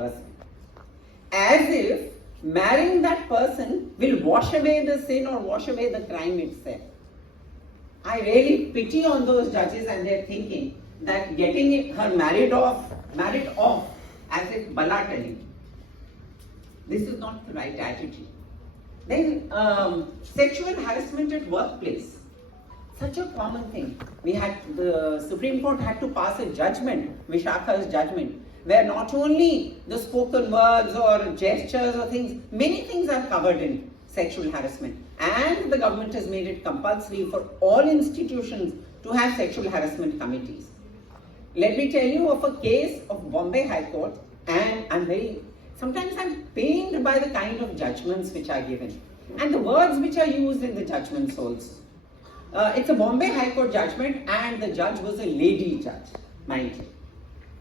person. As if marrying that person will wash away the sin or wash away the crime itself. I really pity on those judges and their thinking that getting her married off as if bala telling. This is not the right attitude. Then sexual harassment at workplace. Such a common thing. The Supreme Court had to pass a judgment, Vishakha's judgment, where not only the spoken words or gestures or things, many things are covered in sexual harassment. And the government has made it compulsory for all institutions to have sexual harassment committees. Let me tell you of a case of Bombay High Court, and sometimes I'm pained by the kind of judgments which are given and the words which are used in the judgments also. It's a Bombay High Court judgment, and the judge was a lady judge, mind you.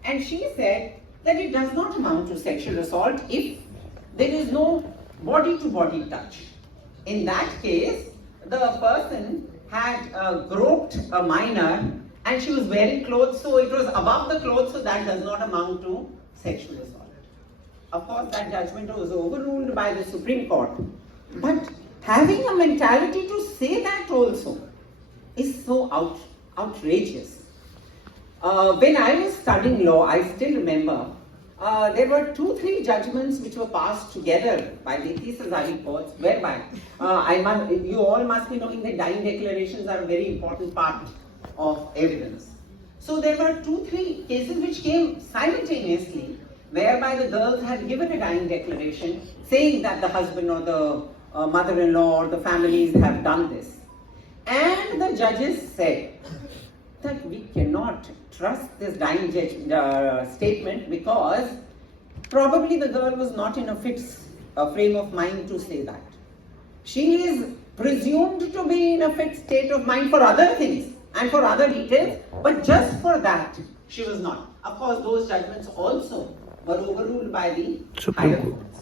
And she said that it does not amount to sexual assault if there is no body-to-body touch. In that case, the person had groped a minor and she was wearing clothes, so it was above the clothes, so that does not amount to sexual assault. Of course, that judgment was overruled by the Supreme Court. But having a mentality to say that also is so outrageous. When I was studying law, I still remember, there were 2-3 judgments which were passed together by the Hazari courts, whereby you all must be knowing that dying declarations are a very important part of evidence. So there were 2-3 cases which came simultaneously, whereby the girls had given a dying declaration saying that the husband or the mother-in-law or the families have done this. And the judges said that we cannot trust this dying statement because probably the girl was not in a fit frame of mind to say that. She is presumed to be in a fit state of mind for other things and for other details, but just for that, she was not. Of course, those judgments also were overruled by the higher courts.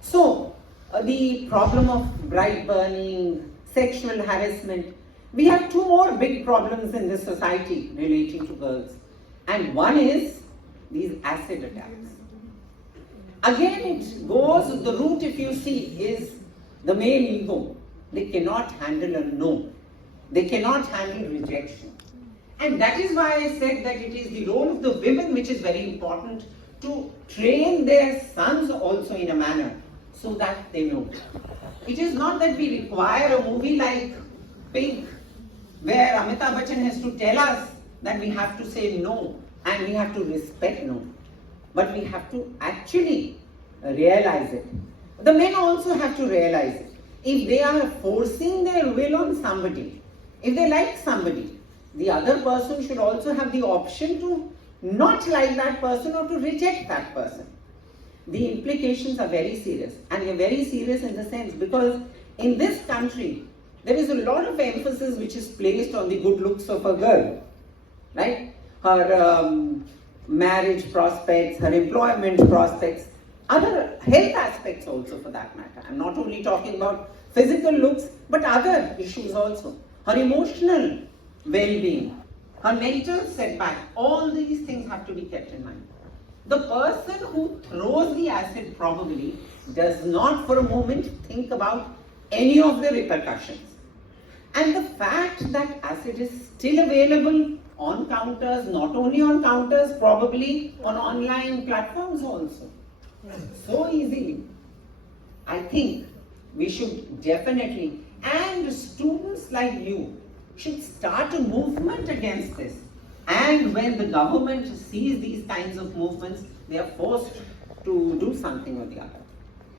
So, the problem of bride burning, sexual harassment, we have 2 more big problems in this society relating to girls. And one is these acid attacks. Again, it goes, the root if you see is the male ego. They cannot handle a no. They cannot handle rejection. And that is why I said that it is the role of the women which is very important to train their sons also in a manner so that they know. It is not that we require a movie like Pink, where Amitabh Bachchan has to tell us that we have to say no and we have to respect no. But we have to actually realize it. The men also have to realize it. If they are forcing their will on somebody, if they like somebody, the other person should also have the option to not like that person or to reject that person. The implications are very serious, and they're very serious in the sense because in this country, there is a lot of emphasis which is placed on the good looks of a girl, right? Her marriage prospects, her employment prospects, other health aspects also for that matter. I'm not only talking about physical looks, but other issues also. Her emotional well-being, her mental setback, all these things have to be kept in mind. The person who throws the acid probably does not for a moment think about any of the repercussions. And the fact that acid is still available on counters, not only on counters, probably on online platforms also, so easily. I think we should definitely, and students like you, should start a movement against this. And when the government sees these kinds of movements, they are forced to do something or the other.